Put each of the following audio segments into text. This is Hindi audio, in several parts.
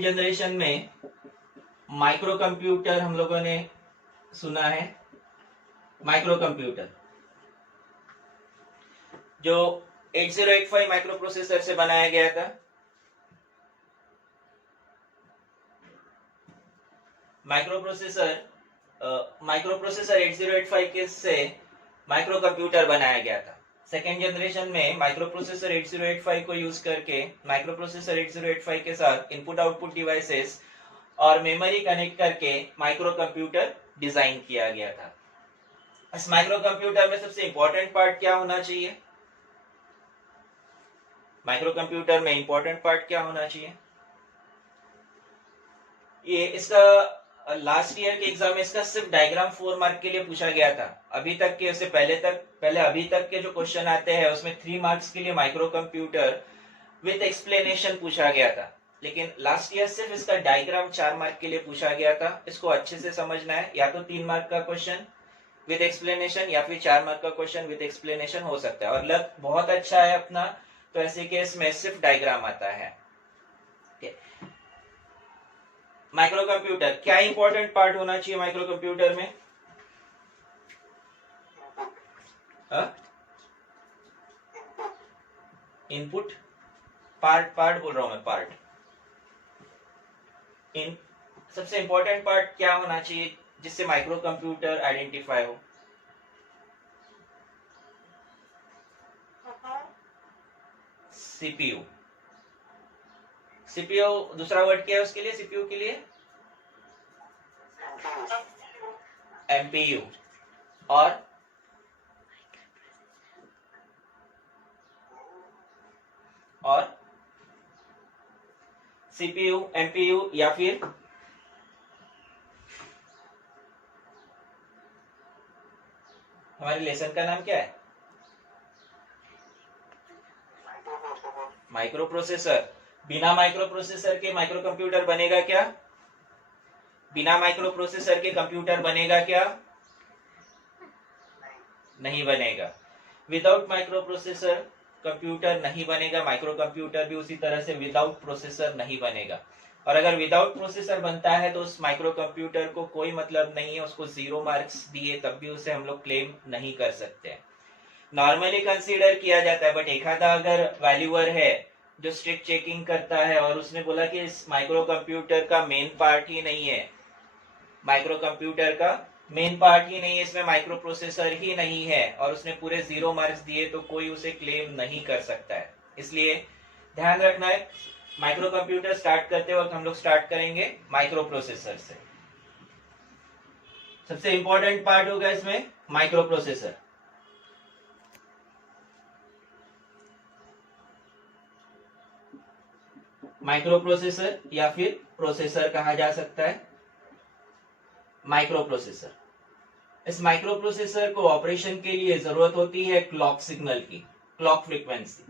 जनरेशन में माइक्रो कंप्यूटर हम लोगों ने सुना है। माइक्रो कंप्यूटर जो 8085 माइक्रो प्रोसेसर से बनाया गया था। माइक्रो प्रोसेसर 8085 के से माइक्रो कंप्यूटर बनाया गया था। सेकेंड जनरेशन में माइक्रो प्रोसेसर 8085 को यूज करके माइक्रो प्रोसेसर 8085 के साथ इनपुट आउटपुट डिवाइसेस और मेमोरी कनेक्ट करके माइक्रो कंप्यूटर डिजाइन किया गया था। इस माइक्रो कंप्यूटर में सबसे इंपॉर्टेंट पार्ट क्या होना चाहिए? माइक्रो कंप्यूटर में इंपॉर्टेंट पार्ट क्या होना चाहिए? ये इसका लास्ट ईयर के एग्जाम में इसका सिर्फ डायग्राम 4 मार्क के लिए पूछा गया था। अभी तक के उससे अभी तक के जो क्वेश्चन आते हैं उसमें 3 मार्क्स के लिए माइक्रो कंप्यूटर विद एक्सप्लेनेशन पूछा गया था, लेकिन लास्ट ईयर सिर्फ इसका डायग्राम 4 मार्क के लिए पूछा गया था। इसको अच्छे से समझना है, या तो 3 मार्क का क्वेश्चन विद एक्सप्लेनेशन या फिर 4 मार्क का क्वेश्चन विद एक्सप्लेनेशन हो सकता है। और लक बहुत अच्छा है अपना, तो ऐसे केस में सिर्फ डायग्राम आता है। माइक्रो कंप्यूटर क्या इंपॉर्टेंट पार्ट होना चाहिए माइक्रो कंप्यूटर में? इनपुट पार्ट बोल रहा हूं मैं, पार्ट। सबसे इंपॉर्टेंट पार्ट क्या होना चाहिए जिससे माइक्रो कंप्यूटर आइडेंटिफाई हो? सीपीयू। सीपीयू दूसरा वर्ड क्या है उसके लिए? सीपीयू के लिए एमपीयू। और सीपीयू, एमपीयू या फिर हमारे लेसन का नाम क्या है? Micro processor. बिना माइक्रो प्रोसेसर के माइक्रो कंप्यूटर बनेगा क्या? बिना माइक्रो प्रोसेसर के कंप्यूटर बनेगा क्या? नहीं बनेगा। विदाउट माइक्रो प्रोसेसर कंप्यूटर नहीं बनेगा, माइक्रो कंप्यूटर भी उसी तरह से विदाउट प्रोसेसर नहीं बनेगा। और अगर विदाउट प्रोसेसर बनता है तो उस माइक्रो कंप्यूटर को कोई मतलब नहीं है, उसको 0 मार्क्स दिए तब भी उसे हम लोग क्लेम नहीं कर सकते। नॉर्मली कंसीडर किया जाता है, बट एक आधा अगर वैल्यूअर है जो स्ट्रिक्ट चेकिंग करता है और उसने बोला कि इस माइक्रो कंप्यूटर का मेन पार्ट ही नहीं है, माइक्रो कंप्यूटर का मेन पार्ट ही नहीं है, इसमें माइक्रो प्रोसेसर ही नहीं है, और उसने पूरे 0 मार्क्स दिए तो कोई उसे क्लेम नहीं कर सकता है। इसलिए ध्यान रखना है, माइक्रो कंप्यूटर स्टार्ट करते वक्त हम लोग स्टार्ट करेंगे माइक्रो प्रोसेसर से। सबसे इंपॉर्टेंट पार्ट होगा इसमें माइक्रो प्रोसेसर। माइक्रो प्रोसेसर या फिर प्रोसेसर कहा जा सकता है। माइक्रो प्रोसेसर, इस माइक्रो प्रोसेसर को ऑपरेशन के लिए जरूरत होती है क्लॉक सिग्नल की, क्लॉक फ्रीक्वेंसी।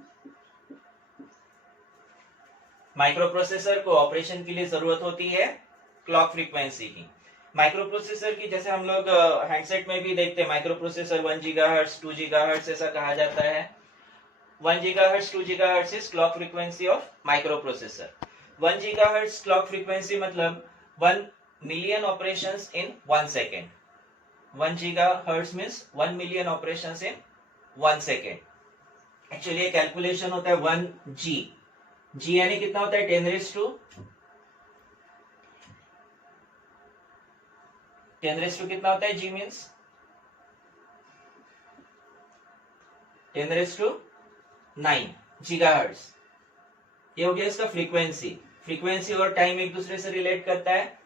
माइक्रो प्रोसेसर को ऑपरेशन के लिए जरूरत होती है क्लॉक फ्रीक्वेंसी की। माइक्रो प्रोसेसर की जैसे हम लोग हैंडसेट में भी देखते हैं, माइक्रो प्रोसेसर 1 गीगाहर्ट्ज 2 गीगाहर्ट्ज ऐसा कहा जाता है। 1 gigahertz 2 gigahertz is clock frequency of micro processor. 1 gigahertz clock frequency मतलब 1 million operations in 1 second. 1 gigahertz means 1 million operations in 1 second. Actually ये कैलकुलेशन होता है 1G। G यानी कितना होता है? 10 रेज़ टू कितना होता है? G means 10 raise to 9 gigahertz. ये हो गया इसका फ्रीक्वेंसी। फ्रीक्वेंसी और टाइम एक दूसरे से रिलेट करता है।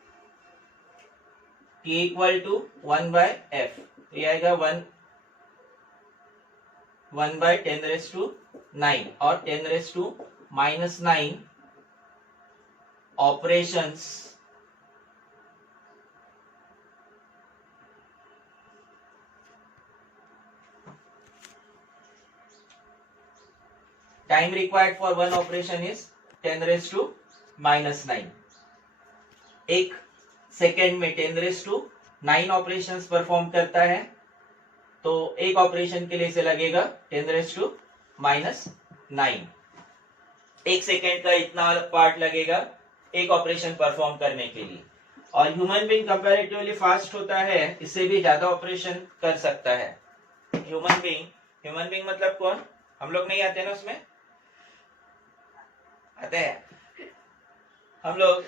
T इक्वल टू 1/f, तो ये आएगा 1/10 रेज़ टू 9 और 10 raise to -9 operations time required for one operation is 10 raised to -9। एक सेकेंड में 10 रेज़ टू 9 ऑपरेशंस परफॉर्म करता है, तो एक ऑपरेशन के लिए इसे लगेगा 10 रेज़ टू -9। 1 सेकेंड का इतना पार्ट लगेगा एक ऑपरेशन परफॉर्म करने के लिए। और ह्यूमन बीइंग कंपैरेटिवली फास्ट होता है, इससे भी ज्यादा ऑपरेशन कर सकता है। ह्यूमन बीइंग मतलब कौन? हम लोग नहीं आते ना उसमें? आते हैं हम लोग।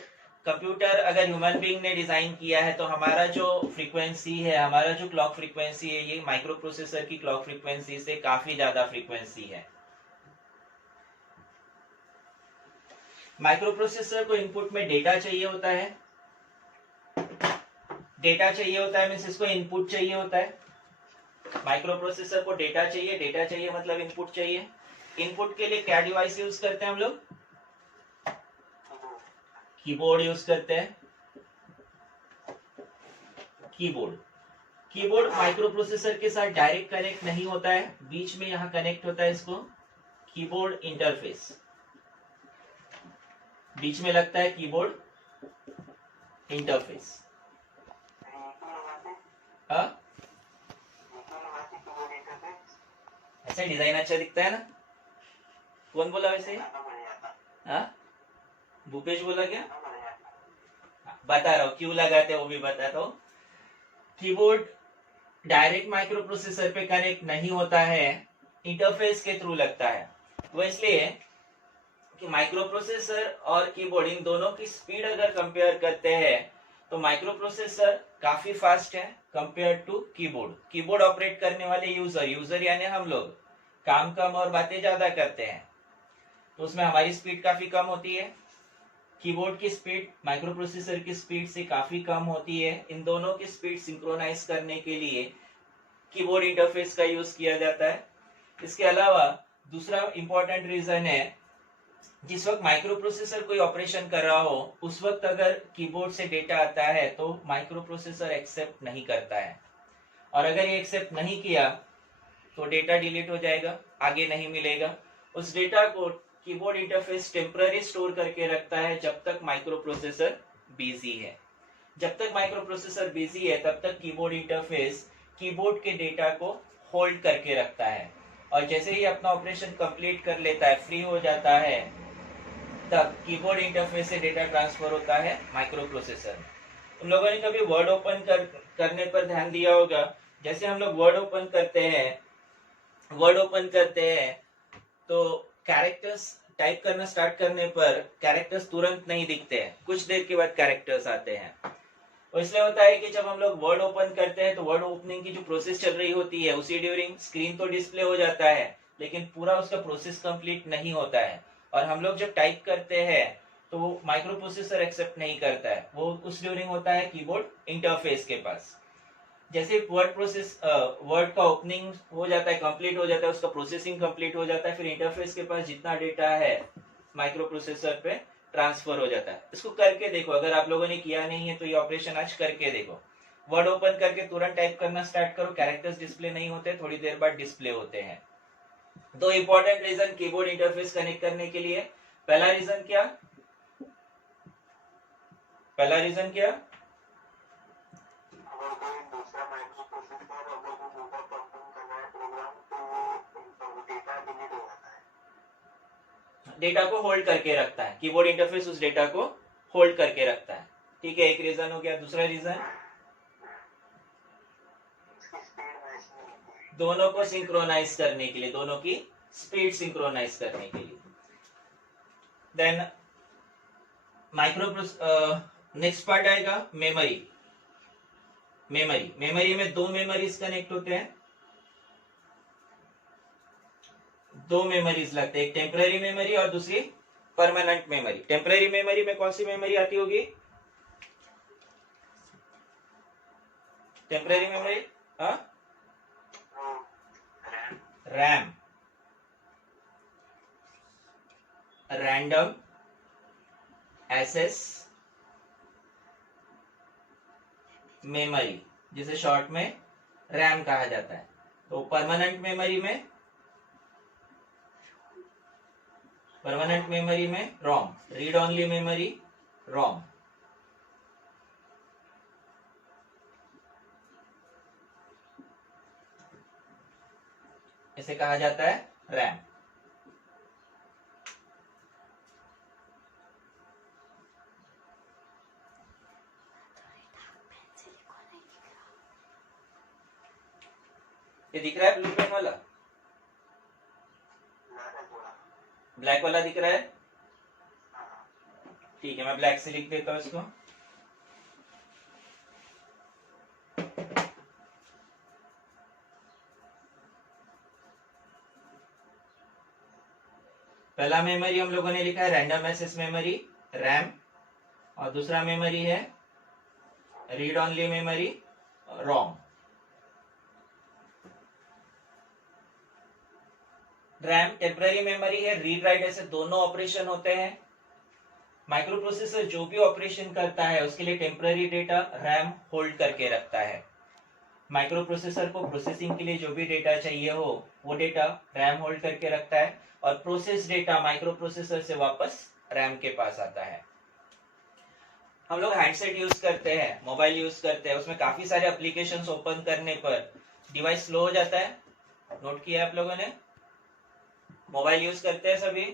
कंप्यूटर अगर ह्यूमन बीइंग ने डिजाइन किया है तो हमारा जो फ्रीक्वेंसी है, हमारा जो क्लॉक फ्रीक्वेंसी है, ये माइक्रो प्रोसेसर की क्लॉक फ्रीक्वेंसी से काफी ज्यादा फ्रीक्वेंसी है। माइक्रो प्रोसेसर को इनपुट में डेटा चाहिए होता है, डेटा चाहिए होता है मीन्स इसको इनपुट चाहिए होता है। माइक्रो प्रोसेसर को डेटा चाहिए मतलब इनपुट चाहिए। इनपुट के लिए क्या डिवाइस यूज करते हैं हम लोग? कीबोर्ड यूज करते हैं। कीबोर्ड माइक्रो प्रोसेसर के साथ डायरेक्ट कनेक्ट नहीं होता है, बीच में यहां कनेक्ट होता है, इसको कीबोर्ड इंटरफेस बीच में लगता है, कीबोर्ड इंटरफेस। ऐसे डिजाइन अच्छा दिखता है ना? कौन बोला वैसे? भूपेश बोला क्या? बता रहा हूँ क्यों लगाते हैं, वो भी बताता हूँ। कीबोर्ड डायरेक्ट माइक्रो प्रोसेसर पे कनेक्ट नहीं होता है, इंटरफेस के थ्रू लगता है। वो इसलिए कि माइक्रो प्रोसेसर और कीबोर्ड इन दोनों की स्पीड अगर कंपेयर करते हैं तो माइक्रो प्रोसेसर काफी फास्ट है compare to keyboard. Keyboard operate करने वाले यूजर यानी हम लोग काम कम और बातें ज्यादा करते हैं, तो उसमें हमारी स्पीड काफी कम होती है। कीबोर्ड की स्पीड माइक्रो प्रोसेसर की स्पीड से काफी कम होती है। इन दोनों की स्पीड सिंक्रोनाइज करने के लिए कीबोर्ड इंटरफेस का यूज किया जाता है। इसके अलावा दूसरा इंपॉर्टेंट रीजन है, जिस वक्त माइक्रो प्रोसेसर कोई ऑपरेशन कर रहा हो उस वक्त अगर कीबोर्ड से डेटा आता है तो माइक्रो प्रोसेसर एक्सेप्ट नहीं करता है, और अगर ये एक्सेप्ट नहीं किया तो डेटा डिलीट हो जाएगा, आगे नहीं मिलेगा। उस डेटा को कीबोर्ड इंटरफेस टेम्पररी स्टोर करके रखता है जब तक माइक्रो प्रोसेसर बिजी है। जब तक माइक्रो प्रोसेसर बिजी है तब तक कीबोर्ड इंटरफेस कीबोर्ड के डेटा को होल्ड करके रखता है, और जैसे ही अपना ऑपरेशन कंप्लीट कर लेता है, फ्री हो जाता है, तब कीबोर्ड इंटरफेस से डेटा ट्रांसफर होता है माइक्रो प्रोसेसर में। तुम लोगों ने कभी वर्ड ओपन करने पर ध्यान दिया होगा, जैसे हम लोग वर्ड ओपन करते हैं तो कैरेक्टर्स टाइप करना स्टार्ट करने पर कैरेक्टर्स तुरंत नहीं दिखते हैं, कुछ देर के बाद कैरेक्टर्स आते हैं। और इसलिए होता है कि जब हम लोग वर्ड ओपन करते हैं तो वर्ड ओपनिंग की जो प्रोसेस चल रही होती है उसी ड्यूरिंग स्क्रीन तो डिस्प्ले हो जाता है, लेकिन पूरा उसका प्रोसेस कंप्लीट नहीं होता है। और हम लोग जब टाइप करते हैं तो वो माइक्रो प्रोसेसर एक्सेप्ट नहीं करता है, वो उस ड्यूरिंग होता है कीबोर्ड इंटरफेस के पास। जैसे वर्ड का ओपनिंग हो जाता है, कंप्लीट हो जाता है, उसका प्रोसेसिंग कंप्लीट हो जाता है, फिर इंटरफेस के पास जितना डेटा है माइक्रो प्रोसेसर पे ट्रांसफर हो जाता है। इसको करके देखो, अगर आप लोगों ने किया नहीं है तो ये ऑपरेशन आज करके देखो। वर्ड ओपन करके तुरंत टाइप करना स्टार्ट करो, कैरेक्टर्स डिस्प्ले नहीं होते, थोड़ी देर बाद डिस्प्ले होते हैं। दो important reason keyboard interface connect करने के लिए। पहला रीजन क्या? डेटा को होल्ड करके रखता है, कीबोर्ड इंटरफेस उस डेटा को होल्ड करके रखता है। ठीक है, एक रीजन हो गया। दूसरा रीजन, दोनों को सिंक्रोनाइज करने के लिए, दोनों की स्पीड सिंक्रोनाइज करने के लिए। देन माइक्रो नेक्स्ट पार्ट आएगा मेमोरी। मेमोरी में दो मेमोरीज कनेक्ट होते हैं, दो मेमोरीज लगते हैं, एक टेम्पररी मेमोरी और दूसरी परमानेंट मेमोरी। टेम्पररी मेमोरी में कौन सी मेमोरी आती होगी? Temporary memory RAM, random access memory, जिसे शॉर्ट में रैम कहा जाता है। तो परमानेंट मेमोरी में ROM, read only memory ROM. इसे कहा जाता है रैम। ये दिख रहा है ब्लू पेन वाला, ब्लैक वाला दिख रहा है? ठीक है, मैं ब्लैक से लिख देता हूँ इसको। पहला मेमोरी हम लोगों ने लिखा है रैंडम एक्सेस मेमोरी, रैम, और दूसरा मेमोरी है रीड ओनली मेमोरी, रोम। रैम टेम्पररी मेमोरी है, रीड राइट ऐसे दोनों ऑपरेशन होते हैं। माइक्रो प्रोसेसर जो भी ऑपरेशन करता है उसके लिए टेम्पररी डेटा रैम होल्ड करके रखता है। माइक्रो प्रोसेसर को प्रोसेसिंग के लिए जो भी डेटा चाहिए हो वो डेटा रैम होल्ड करके रखता है, और प्रोसेस डेटा माइक्रो प्रोसेसर से वापस रैम के पास आता है। हम लोग हैंडसेट यूज करते हैं, मोबाइल यूज करते हैं, उसमें काफी सारे एप्लीकेशंस ओपन करने पर डिवाइस स्लो हो जाता है। नोट किया आप लोगों ने? मोबाइल यूज करते हैं सभी,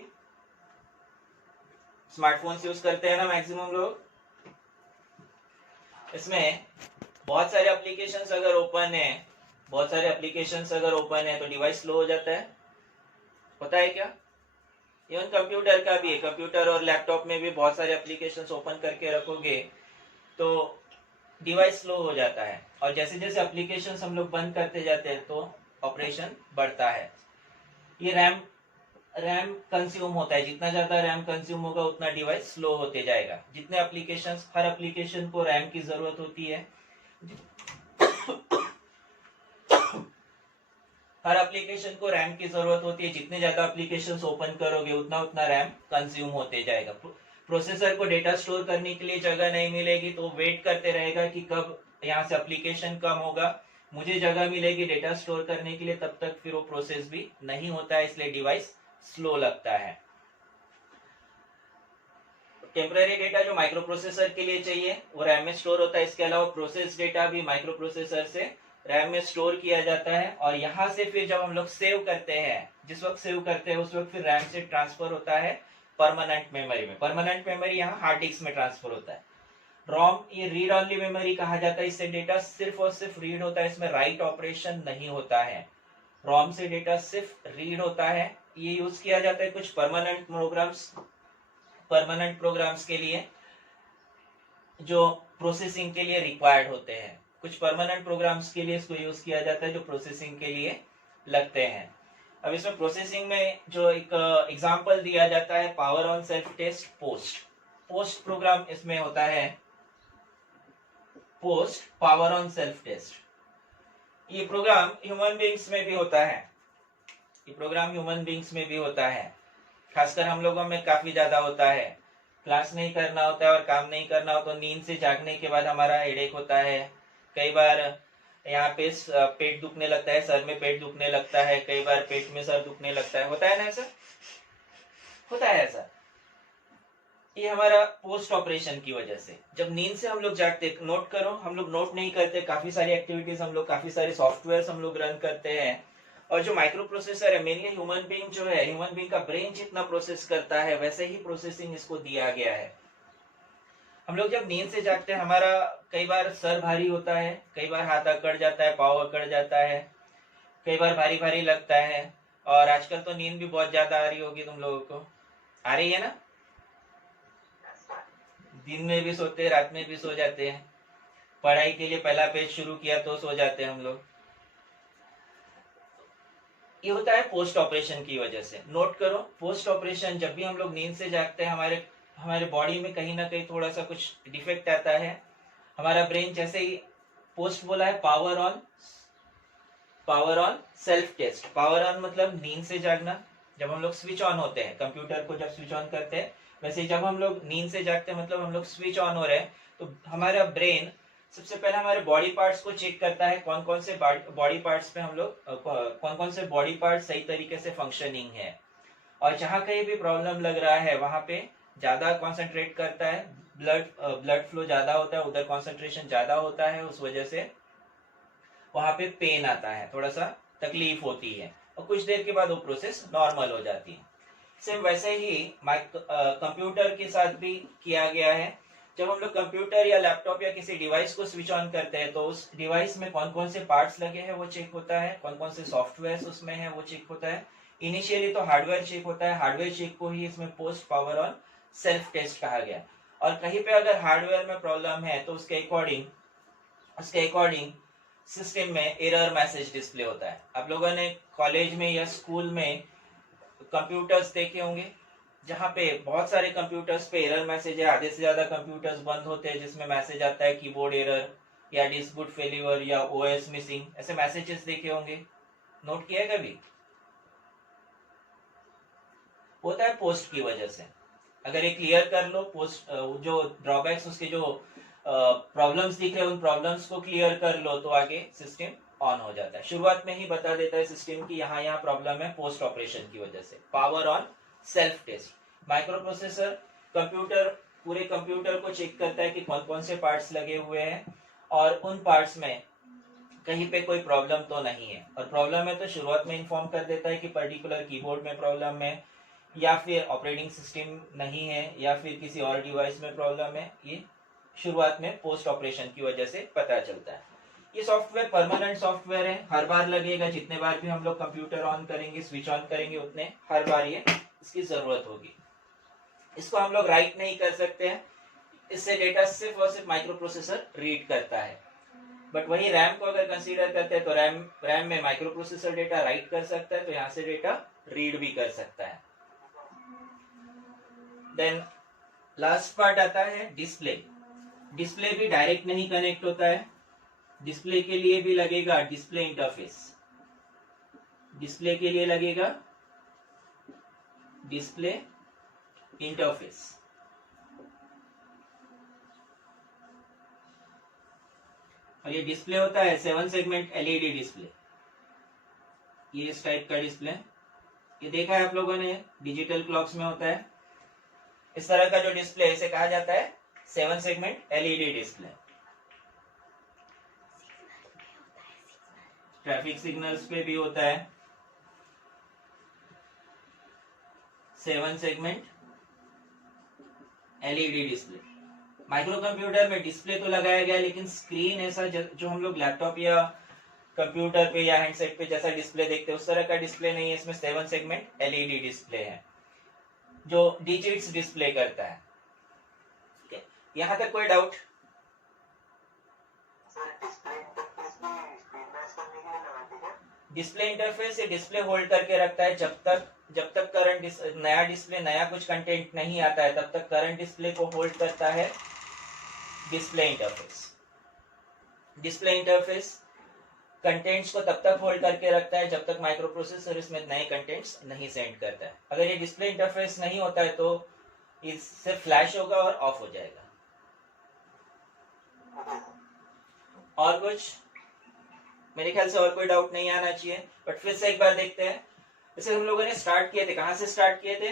स्मार्टफोन्स यूज करते हैं ना मैक्सिमम लोग। इसमें बहुत सारे एप्लीकेशंस अगर ओपन है तो डिवाइस स्लो हो जाता है, पता है क्या? इवन कंप्यूटर का भी है, कंप्यूटर और लैपटॉप में भी बहुत सारे एप्लीकेशंस ओपन करके रखोगे तो डिवाइस स्लो हो जाता है, और जैसे जैसे एप्लीकेशंस हम लोग बंद करते जाते हैं तो ऑपरेशन बढ़ता है। ये रैम कंज्यूम होता है, जितना ज्यादा रैम कंज्यूम होगा उतना डिवाइस स्लो होते जाएगा। जितने एप्लीकेशंस, हर एप्लीकेशन को रैम की जरूरत होती है, हर एप्लीकेशन को रैम की जरूरत होती है। जितने ज्यादा एप्लीकेशंस ओपन करोगे उतना उतना रैम कंज्यूम होते जाएगा। प्रोसेसर को डेटा स्टोर करने के लिए जगह नहीं मिलेगी तो वेट करते रहेगा कि कब यहाँ से एप्लीकेशन कम होगा, मुझे जगह मिलेगी डेटा स्टोर करने के लिए, तब तक फिर वो प्रोसेस भी नहीं होता है, इसलिए डिवाइस स्लो लगता है। टेम्पररी डेटा जो माइक्रो प्रोसेसर के लिए चाहिए वो रैम में स्टोर होता है। इसके अलावा प्रोसेस डेटा भी माइक्रो प्रोसेसर से रैम में स्टोर किया जाता है, और यहाँ से फिर जब हम लोग सेव करते हैं, जिस वक्त सेव करते हैं उस वक्त फिर रैम से ट्रांसफर होता है परमानेंट मेमोरी में। परमानेंट मेमोरी यहाँ हार्ड डिस्क में ट्रांसफर होता है। रोम ये रीड ओनली मेमोरी कहा जाता है, इससे डेटा सिर्फ और सिर्फ रीड होता है, इसमें राइट ऑपरेशन नहीं होता है। रोम से डेटा सिर्फ रीड होता है। ये यूज किया जाता है कुछ परमानेंट प्रोग्राम्स के लिए जो प्रोसेसिंग के लिए रिक्वायर्ड होते हैं। कुछ परमानेंट प्रोग्राम्स के लिए इसको यूज किया जाता है जो प्रोसेसिंग के लिए लगते हैं। अब इसमें प्रोसेसिंग में जो एक एग्जांपल दिया जाता है power on self test post program इसमें होता है, post power on self test. ये प्रोग्राम ह्यूमन बीइंग्स में भी होता है, खासकर हम लोगों में काफी ज्यादा होता है। क्लास नहीं करना होता है और काम नहीं करना हो तो नींद से जागने के बाद हमारा हेडेक होता है। कई बार यहाँ पे पेट दुखने लगता है, सर में पेट दुखने लगता है, कई बार पेट में सर दुखने लगता है, होता है ना ऐसा? होता है ऐसा। ये हमारा पोस्ट ऑपरेशन की वजह से। जब नींद से हम लोग जागते, नोट करो, हम लोग नोट नहीं करते, काफी सारी एक्टिविटीज हम लोग, काफी सारे सॉफ्टवेयर हम लोग रन करते हैं, और जो माइक्रो प्रोसेसर है, मेनली ह्यूमन बीइंग जो है, ह्यूमन बीइंग का ब्रेन जितना प्रोसेस करता है वैसे ही प्रोसेसिंग इसको दिया गया है। हम लोग जब नींद से जागते हैं, हमारा कई बार सर भारी होता है, कई बार हाथ अकड़ जाता है, पाँव अकड़ जाता है, कई बार भारी भारी लगता है, और आजकल तो नींद भी बहुत ज्यादा आ रही होगी तुम लोगों को, आ रही है ना? दिन में भी सोते हैं, रात में भी सो जाते हैं। पढ़ाई के लिए पहला पेज शुरू किया तो सो जाते हैं हम लोग। ये होता है पोस्ट ऑपरेशन की वजह से। नोट करो, पोस्ट ऑपरेशन जब भी हम लोग नींद से जागते हैं, हमारे बॉडी में कहीं ना कहीं थोड़ा सा कुछ डिफेक्ट आता है। हमारा ब्रेन जैसे ही पोस्ट बोला है, power on self test. Power on मतलब नींद से जागना। जब हम लोग स्विच ऑन होते हैं, कंप्यूटर को जब स्विच ऑन करते हैं, वैसे जब हम लोग नींद से जागते हैं मतलब हम लोग स्विच ऑन हो रहे हैं, तो हमारा ब्रेन सबसे पहले हमारे बॉडी पार्ट्स को चेक करता है, कौन कौन से बॉडी पार्ट्स पे हम लोग, कौन कौन से बॉडी पार्ट सही तरीके से फंक्शनिंग है, और जहां कहीं भी प्रॉब्लम लग रहा है वहां पे ज्यादा कॉन्सेंट्रेट करता है, ब्लड फ्लो ज्यादा होता है, उधर कॉन्सेंट्रेशन ज्यादा होता है, उस वजह से वहां पे पेन आता है, थोड़ा सा तकलीफ होती है, और कुछ देर के बाद वो प्रोसेस नॉर्मल हो जाती है। सेम वैसे ही कंप्यूटर के साथ भी किया गया है। जब हम लोग कंप्यूटर या लैपटॉप या किसी डिवाइस को स्विच ऑन करते हैं तो उस डिवाइस में कौन कौन से पार्ट्स लगे हैं वो चेक होता है, कौन कौन से सॉफ्टवेयर उसमें है वो चेक होता है। इनिशियली तो हार्डवेयर चेक होता है, हार्डवेयर चेक को ही इसमें post power on self test कहा गया। और कहीं पे अगर हार्डवेयर में प्रॉब्लम है तो उसके अकॉर्डिंग सिस्टम में एरर मैसेज डिस्प्ले होता है। आप लोगों ने कॉलेज में या स्कूल में कंप्यूटर्स देखे होंगे जहाँ पे बहुत सारे कंप्यूटर्स पे एरर मैसेज है, आधे से ज्यादा कंप्यूटर्स बंद होते हैं जिसमें मैसेज आता है कीबोर्ड एरर या डिस्क बूट फेल्यूर या ओएस मिसिंग, ऐसे मैसेजेस देखे होंगे, नोट किया है कभी? होता है पोस्ट की वजह से। अगर ये क्लियर कर लो, पोस्ट जो ड्रॉबैक्स उसके जो प्रॉब्लम्स दिख रहे हैं उन प्रॉब्लम्स को क्लियर कर लो तो आगे सिस्टम ऑन हो जाता है। शुरुआत में ही बता देता है सिस्टम की यहाँ प्रॉब्लम है पोस्ट ऑपरेशन की वजह से। Power on self test. Microprocessor पूरे कंप्यूटर को चेक करता है कि कौन कौन से पार्ट्स लगे हुए हैं और उन पार्ट्स में कहीं पे कोई प्रॉब्लम तो नहीं है, और प्रॉब्लम है तो शुरुआत में इन्फॉर्म कर देता है कि पर्टिकुलर कीबोर्ड में प्रॉब्लम है या फिर ऑपरेटिंग सिस्टम नहीं है या फिर किसी और डिवाइस में प्रॉब्लम है। ये शुरुआत में पोस्ट ऑपरेशन की वजह से पता चलता है। ये सॉफ्टवेयर परमानेंट सॉफ्टवेयर है, हर बार लगेगा, जितने बार भी हम लोग कंप्यूटर ऑन करेंगे स्विच ऑन करेंगे उतने हर बार ये इसकी जरूरत होगी। इसको हम लोग राइट नहीं कर सकते हैं, इससे डेटा सिर्फ और सिर्फ माइक्रो प्रोसेसर रीड करता है। बट वही रैम को अगर कंसीडर करते हैं तो रैम में माइक्रो प्रोसेसर डेटा राइट कर सकता है, तो यहाँ से डेटा रीड भी कर सकता है। देन लास्ट पार्ट आता है डिस्प्ले। डिस्प्ले भी डायरेक्ट नहीं कनेक्ट होता है, डिस्प्ले के लिए भी लगेगा डिस्प्ले इंटरफेस। डिस्प्ले के लिए लगेगा डिस्प्ले इंटरफेस। और ये डिस्प्ले होता है 7 सेगमेंट एलईडी डिस्प्ले। ये इस टाइप का डिस्प्ले ये देखा है आप लोगों ने, डिजिटल क्लॉक्स में होता है इस तरह का जो डिस्प्ले, इसे कहा जाता है 7 segment LED display. Traffic signals पे भी होता है 7 segment LED display. Micro computer में डिस्प्ले तो लगाया गया लेकिन स्क्रीन ऐसा जो हम लोग लैपटॉप या कंप्यूटर पे या हैंडसेट पे जैसा डिस्प्ले देखते हैं उस तरह का डिस्प्ले नहीं है। इसमें 7 सेगमेंट एलईडी डिस्प्ले है जो डिजिट्स डिस्प्ले करता है। यहां तक कोई डाउट? डिस्प्ले इंटरफेस से डिस्प्ले होल्ड करके रखता है जब तक करंट नया डिस्प्ले नया कुछ कंटेंट नहीं आता है तब तक करंट डिस्प्ले को होल्ड करता है display interface. Display interface contents को तब तक होल्ड करके रखता है जब तक माइक्रो प्रोसेसर इसमें नए कंटेंट्स नहीं सेंड करता है। अगर ये डिस्प्ले इंटरफेस नहीं होता है तो इससे फ्लैश होगा और ऑफ हो जाएगा। और कुछ? मेरे ख्याल से और कोई डाउट नहीं आना चाहिए, बट फिर से एक बार देखते हैं। जैसे हम लोगों ने स्टार्ट किए थे, कहां से स्टार्ट किए थे?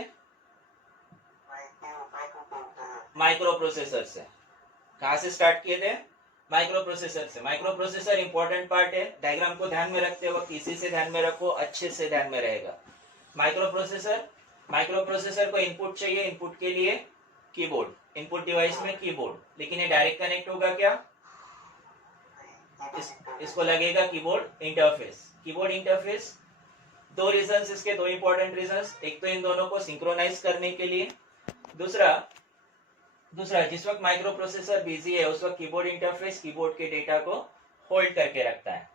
माइक्रो प्रोसेसर से। कहां से स्टार्ट किए थे? माइक्रो प्रोसेसर से। माइक्रो प्रोसेसर इंपॉर्टेंट पार्ट है, डायग्राम को ध्यान में रखते वक्त इसी से ध्यान में रखो, अच्छे से ध्यान में रहेगा। माइक्रो प्रोसेसर को इनपुट चाहिए, इनपुट के लिए कीबोर्ड, इनपुट डिवाइस में कीबोर्ड, लेकिन ये डायरेक्ट कनेक्ट होगा क्या? इसको लगेगा कीबोर्ड इंटरफेस। कीबोर्ड इंटरफेस दो रीजंस इसके, दो इंपॉर्टेंट रीजंस। एक तो इन दोनों को सिंक्रोनाइज करने के लिए, दूसरा जिस वक्त माइक्रो प्रोसेसर बिजी है उस वक्त कीबोर्ड इंटरफेस कीबोर्ड के डेटा को होल्ड करके रखता है।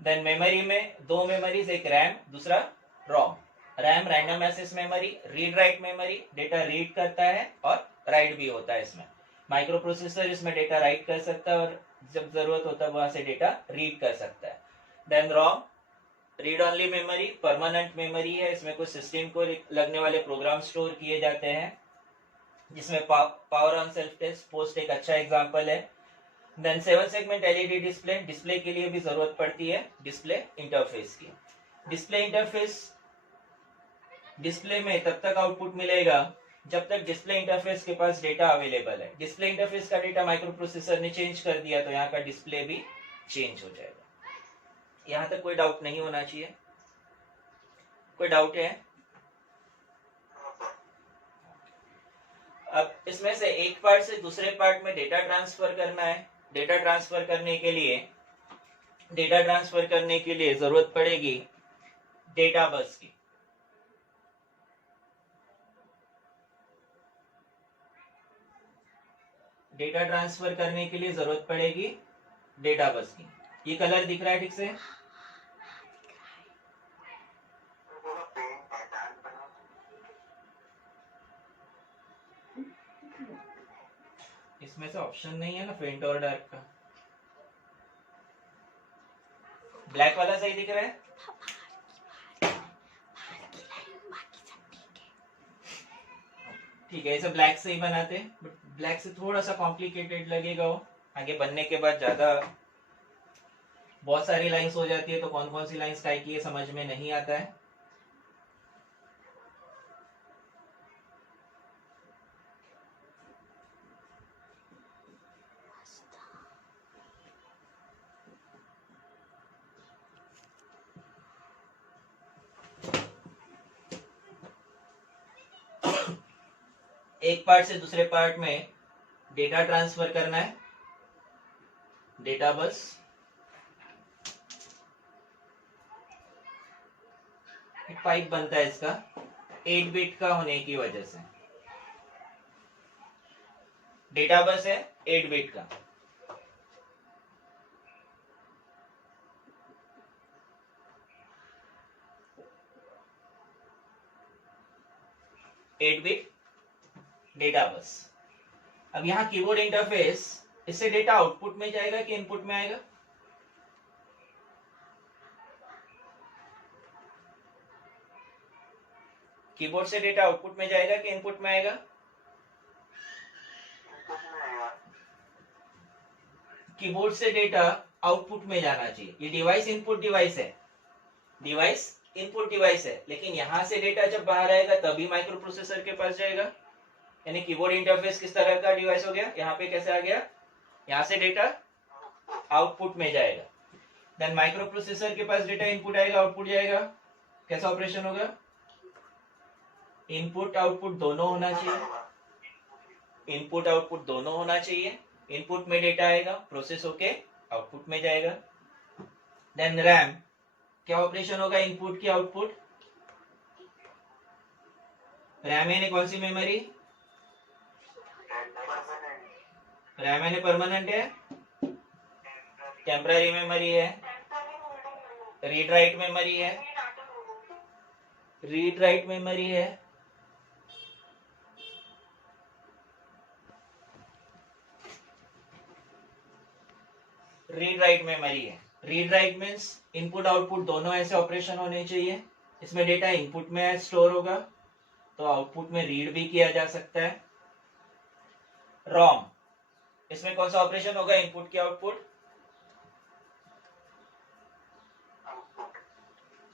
देन मेमोरी में दो मेमोरीज, एक रैम दूसरा ROM. RAM random access memory, read write memory, data read करता है और राइट भी होता है इसमें। माइक्रो प्रोसेसर इसमें डेटा राइट कर सकता है और जब जरूरत होता है वहां से डेटा रीड कर सकता है। Then ROM read only memory, permanent memory है, इसमें कुछ सिस्टम को लगने वाले प्रोग्राम स्टोर किए जाते हैं, जिसमें power on self test post एक अच्छा एग्जांपल है। Then 7 segment LED display, display के लिए भी जरूरत पड़ती है डिस्प्ले इंटरफेस की। डिस्प्ले इंटरफेस, डिस्प्ले में तब तक आउटपुट मिलेगा जब तक डिस्प्ले इंटरफेस के पास डेटा अवेलेबल है। डिस्प्ले इंटरफेस का डेटा माइक्रो प्रोसेसर ने चेंज कर दिया तो यहाँ का डिस्प्ले भी चेंज हो जाएगा। यहाँ तक कोई डाउट नहीं होना चाहिए। कोई डाउट है? अब इसमें से एक पार्ट से दूसरे पार्ट में डेटा ट्रांसफर करना है। डेटा ट्रांसफर करने के लिए जरूरत पड़ेगी डेटा बस की। डेटा ट्रांसफर करने के लिए जरूरत पड़ेगी डेटा बस की। ये कलर दिख रहा है ठीक से? इसमें से ऑप्शन नहीं है ना फेंट और डार्क का। ब्लैक वाला सही दिख रहा है? ठीक है, इसे ब्लैक से ही बनाते हैं, बट ब्लैक से थोड़ा सा कॉम्प्लिकेटेड लगेगा। वो आगे बनने के बाद ज्यादा बहुत सारी लाइंस हो जाती है, तो कौन कौन सी लाइंस काय की है समझ में नहीं आता है। एक पार्ट से दूसरे पार्ट में डेटा ट्रांसफर करना है, डेटा बस। एक पाइप बनता है इसका 8 बिट का होने की वजह से। डेटा बस है 8 बिट का। Eight bit data bus. अब यहाँ कीबोर्ड इंटरफेस, इससे डेटा आउटपुट में जाएगा कि इनपुट में आएगा? कीबोर्ड से डेटा आउटपुट में जाएगा कि इनपुट में आएगा? कीबोर्ड से डेटा आउटपुट में जाना चाहिए। ये डिवाइस इनपुट डिवाइस है, डिवाइस इनपुट डिवाइस है, लेकिन यहां से डेटा जब बाहर आएगा तभी माइक्रो प्रोसेसर के पास जाएगा। यानी कीबोर्ड इंटरफेस किस तरह का डिवाइस हो गया? यहाँ पे कैसे आ गया? यहाँ से डेटा आउटपुट में जाएगा। देन माइक्रो प्रोसेसर के पास डेटा इनपुट आएगा, आउटपुट जाएगा। कैसा ऑपरेशन होगा? इनपुट आउटपुट दोनों होना चाहिए। इनपुट आउटपुट दोनों होना चाहिए। इनपुट में डेटा आएगा, प्रोसेस होके आउटपुट में जाएगा। देन रैम, क्या ऑपरेशन होगा इनपुट की आउटपुट? रैम यानी कौन सी मेमोरी? रैम यानी परमानेंट है, टेम्पररी मेमोरी है, रीड राइट मेमोरी है, रीड राइट मेमोरी है। रीड राइट मेमोरी है। Read write means input output दोनों ऐसे ऑपरेशन होने चाहिए। इसमें डेटा इनपुट में स्टोर होगा तो आउटपुट में रीड भी किया जा सकता है। रोम, इसमें कौन सा ऑपरेशन होगा इनपुट की आउटपुट?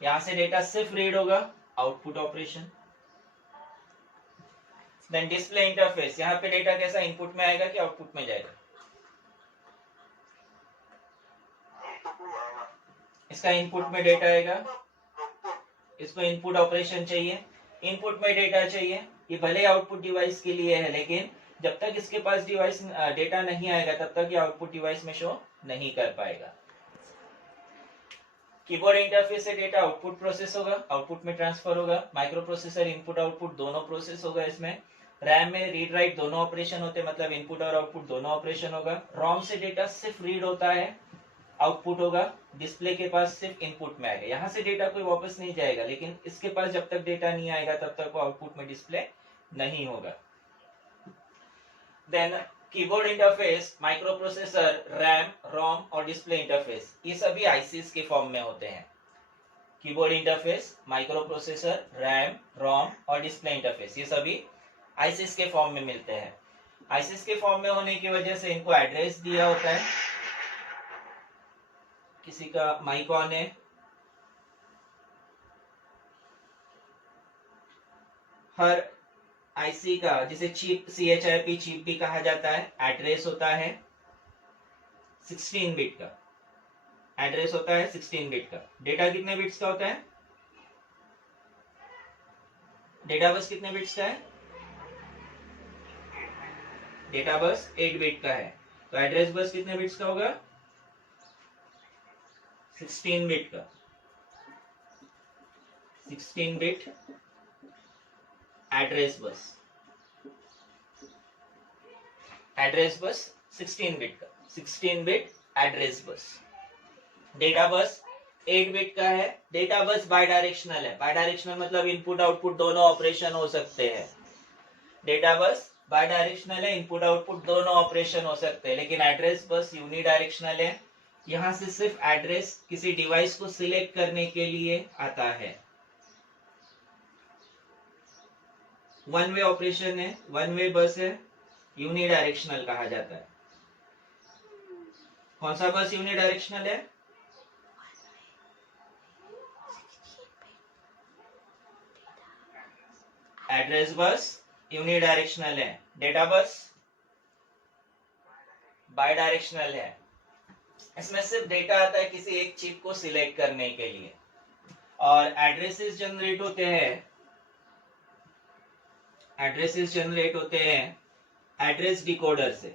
यहां से डेटा सिर्फ रीड होगा, output operation. Then display interface, यहाँ पे डेटा कैसा इनपुट में आएगा कि आउटपुट में जाएगा? इसका इनपुट में डेटा आएगा, इसको इनपुट ऑपरेशन चाहिए, इनपुट में डेटा चाहिए। ये भले आउटपुट डिवाइस के लिए है, लेकिन जब तक इसके पास डिवाइस डेटा नहीं आएगा तब तक ये आउटपुट डिवाइस में शो नहीं कर पाएगा। कीबोर्ड इंटरफेस से डेटा आउटपुट प्रोसेस होगा, आउटपुट में ट्रांसफर होगा। माइक्रो प्रोसेसर इनपुट आउटपुट दोनों प्रोसेस होगा इसमें। रैम में रीड राइट दोनों ऑपरेशन होते हैं, मतलब इनपुट और आउटपुट दोनों ऑपरेशन होगा। रोम से डेटा सिर्फ रीड होता है, आउटपुट होगा। डिस्प्ले के पास सिर्फ इनपुट में आएगा, यहाँ से डेटा कोई वापस नहीं जाएगा, लेकिन इसके पास जब तक डेटा नहीं आएगा तब तक वो आउटपुट में डिस्प्ले नहीं होगा। Then keyboard interface, microprocessor, RAM, ROM और डिस्प्ले इंटरफेस, ये सभी आईसीस के फॉर्म में होते हैं। Keyboard interface, microprocessor, RAM, ROM और डिस्प्ले इंटरफेस, ये सभी आईसीस के फॉर्म में मिलते हैं। आईसीस के फॉर्म में होने की वजह से इनको एड्रेस दिया होता है। किसी का माइक ऑन है, हर आईसी का, जिसे चिप, CHIP चिप भी कहा जाता है, एड्रेस होता है 16 बिट का। एड्रेस होता है 16 बिट का। डेटा कितने बिट्स का होता है? डेटा बस कितने बिट्स का है? डेटा बस 8 बिट का है, तो एड्रेस बस कितने बिट्स का होगा? 16 बिट का, 16 bit address bus, address bus 16 bit का, 16 bit address bus. Data bus 8 bit का है। डेटा बस बाई डायरेक्शनल है, बाई डायरेक्शनल मतलब इनपुट आउटपुट दोनों ऑपरेशन हो सकते हैं। डेटा बस बाई डायरेक्शनल है, इनपुट आउटपुट दोनों ऑपरेशन हो सकते हैं, लेकिन एड्रेस बस यूनि डायरेक्शनल है। यहां से सिर्फ एड्रेस किसी डिवाइस को सिलेक्ट करने के लिए आता है। वन वे ऑपरेशन है, वन वे बस है, यूनि डायरेक्शनल कहा जाता है। कौन सा बस यूनि डायरेक्शनल है? एड्रेस बस यूनि डायरेक्शनल है, डेटा बस बाई डायरेक्शनल है। इसमें सिर्फ डेटा आता है किसी एक चिप को सिलेक्ट करने के लिए, और एड्रेसेस जनरेट होते हैं, एड्रेसेस जनरेट होते हैं एड्रेस डिकोडर से।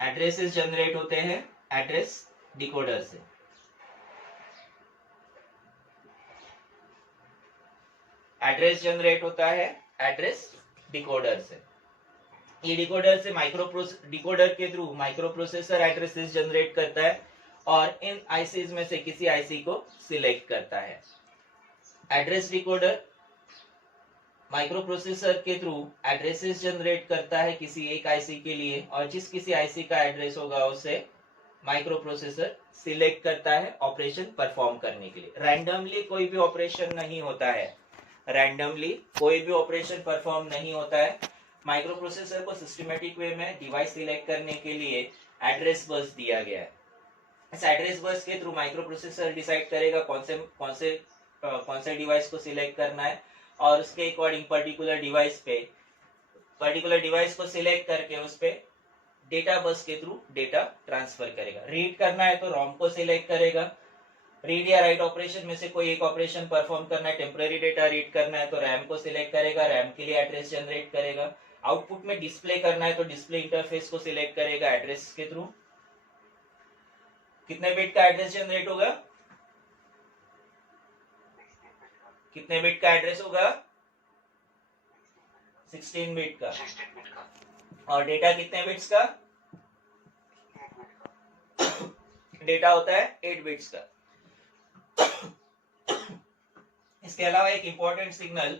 एड्रेसेस जनरेट होते हैं एड्रेस डिकोडर से। एड्रेस जनरेट होता है एड्रेस डिकोडर से। ये डिकोडर से डिकोडर के through micro processor addresses generate करता है और इन आईसीज में से किसी आईसी को सिलेक्ट करता है। एड्रेस डिकोडर माइक्रो प्रोसेसर के थ्रू एड्रेसेस जनरेट करता है किसी एक आईसी के लिए, और जिस किसी आईसी का एड्रेस होगा उसे माइक्रो प्रोसेसर सिलेक्ट करता है ऑपरेशन परफॉर्म करने के लिए। रैंडमली कोई भी ऑपरेशन नहीं होता है, रैंडमली कोई भी ऑपरेशन परफॉर्म नहीं होता है। माइक्रो प्रोसेसर को सिस्टमेटिक वे में डिवाइस सिलेक्ट करने के लिए एड्रेस बस दिया गया है। इस एड्रेस बस के थ्रू माइक्रो प्रोसेसर डिसाइड करेगा कौन से डिवाइस को सिलेक्ट करना है, और उसके अकॉर्डिंग पर्टिकुलर डिवाइस को सिलेक्ट करके उस पे डेटा बस के थ्रू डेटा ट्रांसफर करेगा। रीड करना है तो रोम को सिलेक्ट करेगा, रीड या राइट ऑपरेशन में से कोई एक ऑपरेशन परफॉर्म करना है, टेम्पररी डेटा रीड करना है तो रैम को सिलेक्ट करेगा, रैम के लिए एड्रेस जनरेट करेगा। आउटपुट में डिस्प्ले करना है तो डिस्प्ले इंटरफेस को सिलेक्ट करेगा एड्रेस के थ्रू। कितने बिट का एड्रेस जनरेट होगा? कितने बिट का एड्रेस होगा? 16 बिट का। और डेटा कितने बिट्स का? डेटा होता है 8 बिट्स का। इसके अलावा एक इंपॉर्टेंट सिग्नल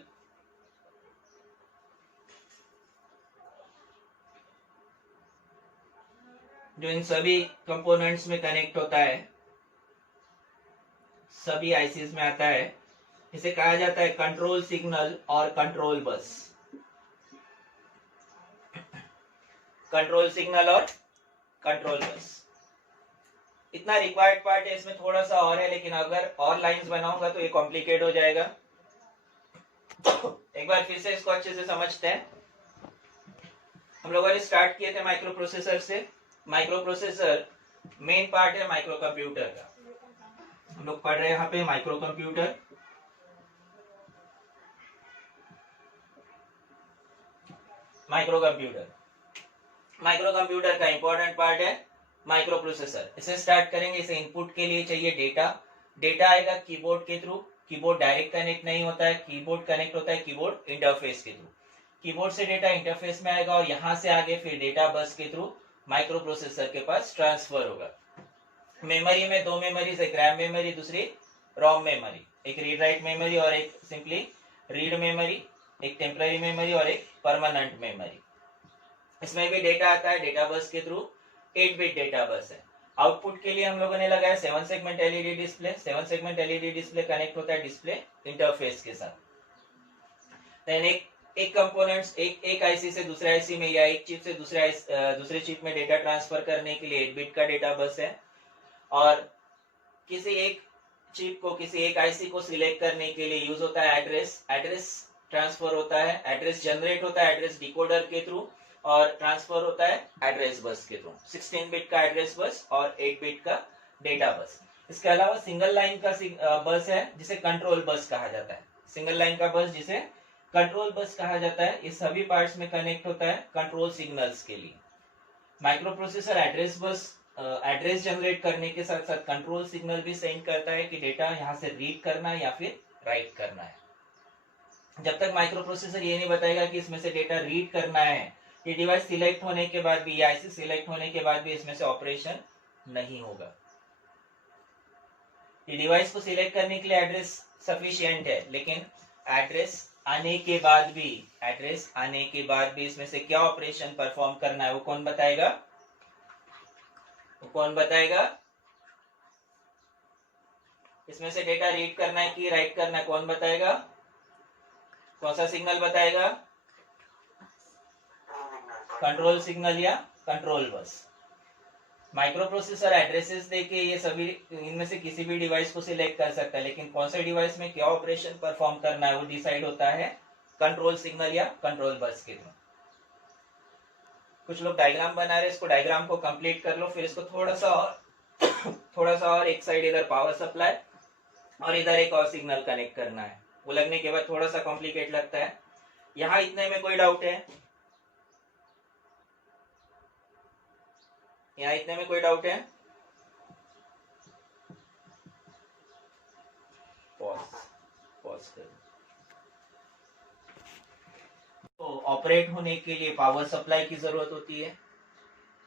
जो इन सभी कंपोनेंट्स में कनेक्ट होता है, सभी आईसीज में आता है, इसे कहा जाता है कंट्रोल सिग्नल और कंट्रोल बस। कंट्रोल सिग्नल और कंट्रोल बस इतना रिक्वायर्ड पार्ट है, इसमें थोड़ा सा और है, लेकिन अगर और लाइंस बनाऊंगा तो ये कॉम्प्लिकेट हो जाएगा। एक बार फिर से इसको अच्छे से समझते हैं। हम लोगों ने स्टार्ट किए थे माइक्रो प्रोसेसर से। माइक्रो प्रोसेसर मेन पार्ट है माइक्रो कंप्यूटर का। हम लोग पढ़ रहे हैं यहाँ पे माइक्रो कंप्यूटर। माइक्रो कंप्यूटर का इंपॉर्टेंट पार्ट है माइक्रो प्रोसेसर। इसे स्टार्ट करेंगे। इसे इनपुट के लिए चाहिए डेटा आएगा कीबोर्ड के थ्रू। कीबोर्ड डायरेक्ट कनेक्ट नहीं होता है, कीबोर्ड कनेक्ट होता है कीबोर्ड इंटरफेस के थ्रू। कीबोर्ड से डेटा इंटरफेस में आएगा और यहां से आगे फिर डेटा बस के थ्रू माइक्रो प्रोसेसर के पास ट्रांसफर होगा। मेमोरी में दो मेमोरीज, एक रैम मेमोरी, दूसरी रोम मेमोरी, एक रीड राइट मेमोरी और एक सिंपली रीड मेमोरी, एक टेम्पररी मेमोरी और एक परमानेंट मेमोरी। इसमें भी डेटा आता है डेटा बस के थ्रू। 8 बिट डेटा बस है। आउटपुट के लिए हम लोगों ने लगाया 7 segment LED display. 7 segment LED display connect होता है डिस्प्ले इंटरफेस के साथ। देन एक कंपोनेंट्स एक आईसी से दूसरे आईसी में या एक चिप से दूसरे चिप में डेटा ट्रांसफर करने के लिए 8 बिट का डेटा बस है। और किसी एक चिप को किसी एक आईसी को सिलेक्ट करने के लिए यूज होता है एड्रेस ट्रांसफर होता है, एड्रेस जनरेट होता है एड्रेस डिकोडर के थ्रू और ट्रांसफर होता है एड्रेस बस के थ्रू। 16 बिट का एड्रेस बस और 8 बिट का डेटा बस। इसके अलावा सिंगल लाइन का बस है जिसे कंट्रोल बस कहा जाता है। सिंगल लाइन का बस जिसे कंट्रोल बस कहा जाता है, ये सभी पार्ट्स में कनेक्ट होता है कंट्रोल सिग्नल्स के लिए। Micro processor address bus address generate करने के साथ साथ कंट्रोल सिग्नल भी सेंड करता है कि डेटा यहाँ से रीड करना है या फिर राइट करना है। जब तक माइक्रो प्रोसेसर ये नहीं बताएगा कि इसमें से डेटा रीड करना है, ये डिवाइस सिलेक्ट होने के बाद भी या आईसी सिलेक्ट होने के बाद भी इसमें से ऑपरेशन नहीं होगा। ये डिवाइस को सिलेक्ट करने के लिए एड्रेस सफिशिएंट है, लेकिन एड्रेस आने के बाद भी इसमें से क्या ऑपरेशन परफॉर्म करना है वो कौन बताएगा? इसमें से डेटा रीड करना है कि राइट करना है, कौन बताएगा? कौन सा सिग्नल बताएगा? कंट्रोल सिग्नल या control bus. Micro processor addresses देके ये सभी इनमें से किसी भी डिवाइस को सिलेक्ट कर सकता है, लेकिन कौन सा डिवाइस में क्या ऑपरेशन परफॉर्म करना है वो डिसाइड होता है कंट्रोल सिग्नल या कंट्रोल बस के थ्रू। कुछ लोग डायग्राम बना रहे हैं, इसको डायग्राम को कंप्लीट कर लो, फिर इसको थोड़ा सा और एक साइड इधर पावर सप्लाई और इधर एक और सिग्नल कनेक्ट करना है। वो लगने के बाद थोड़ा सा कॉम्प्लिकेट लगता है। यहाँ इतने में कोई डाउट है? यहाँ इतने में कोई डाउट है? पॉज कर। तो ऑपरेट होने के लिए पावर सप्लाई की जरूरत होती है।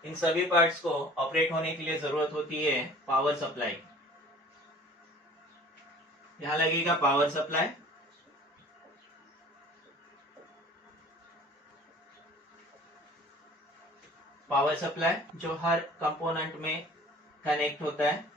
इन सभी पार्ट्स को ऑपरेट होने के लिए जरूरत होती है पावर सप्लाई। यहां लगेगा पावर सप्लाई, जो हर कंपोनेंट में कनेक्ट होता है।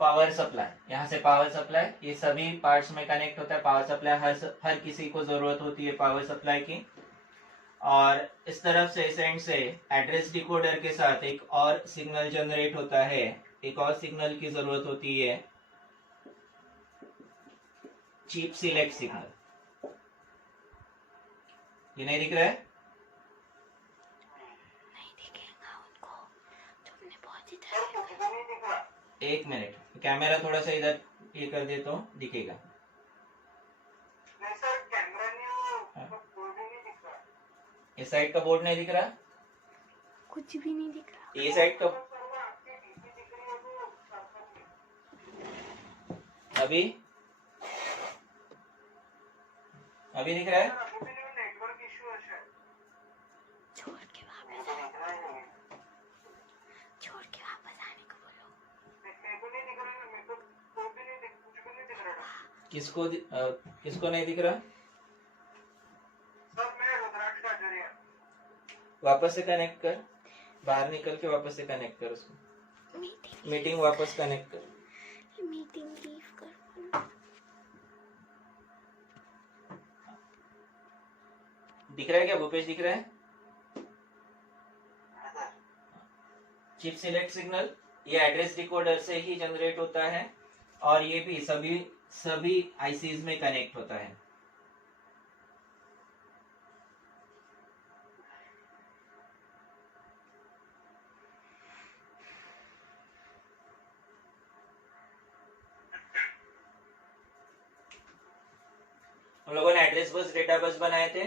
पावर सप्लाई, यहाँ से पावर सप्लाई ये सभी पार्ट्स में कनेक्ट होता है। पावर सप्लाई हर किसी को जरूरत होती है पावर सप्लाई की। और इस तरफ से इस एंड से एड्रेस डिकोडर के साथ एक और सिग्नल जनरेट होता है, एक और सिग्नल की जरूरत होती है चिप सिलेक्ट सिग्नल। ये नहीं दिख रहा है? नहीं दिखेगा उनको, तुमने बहुत इधर। एक मिनट, कैमरा थोड़ा सा इधर ये कर दे तो दिखेगा। नहीं सर, कैमरा नहीं, बोर्ड भी नहीं दिख रहा। इस साइड का बोर्ड नहीं दिख रहा? कुछ भी नहीं दिख रहा। ये साइड का अभी दिख रहा है? नेटवर्क इशू है शायद। छोड़ के वापस आने को बोलो। मेरे को नहीं दिख रहा है, मेरे को कोई भी नहीं कुछ भी नहीं दिख रहा। किसको नहीं दिख रहा? सर मैं रुद्राक्ष आचार्य। वापस से कनेक्ट कर, बाहर निकल के वापस से कनेक्ट कर उसको। मीटिंग वापस कनेक्ट कर। मीटिंग लीव कर। दिख रहा है क्या भूपेश? दिख रहा है? चिप सिलेक्ट सिग्नल ये एड्रेस डिकोडर से ही जनरेट होता है और ये भी सभी आईसीज में कनेक्ट होता है। हम लोगों ने एड्रेस बस डेटा बस बनाए थे।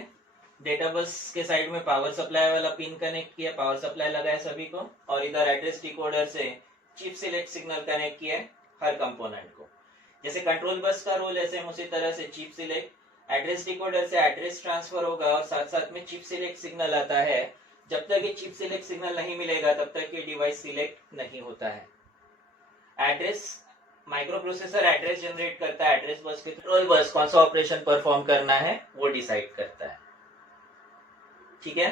डेटा बस के साइड में पावर सप्लाई वाला पिन कनेक्ट किया, पावर सप्लाई लगाया सभी को, और इधर एड्रेस डिकोडर से चिप सिलेक्ट सिग्नल कनेक्ट किया है हर कंपोनेंट को। जैसे कंट्रोल बस का रोल है सेम उसी तरह से चिप सिलेक्ट एड्रेस डिकोडर से एड्रेस ट्रांसफर होगा और साथ साथ में चिप सिलेक्ट सिग्नल आता है। जब तक ये चिप सिलेक्ट सिग्नल नहीं मिलेगा तब तक ये डिवाइस सिलेक्ट नहीं होता है। Address micro processor address generate करता है, एड्रेस बस के कंट्रोल बस कौन सा ऑपरेशन परफॉर्म करना है वो डिसाइड करता है। ठीक है।